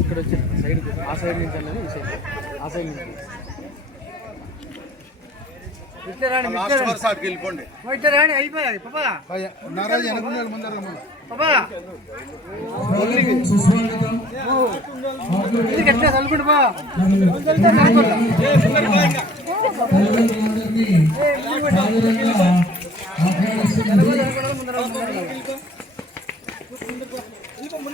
ఇక్కడ వచ్చింది సైడ్ ఆ సైడ్ నుంచి అన్నది ఈ సైడ్ ఆ సైడ్ నుంచి వెళ్ళిపోండి అయిపోయాయి ముందు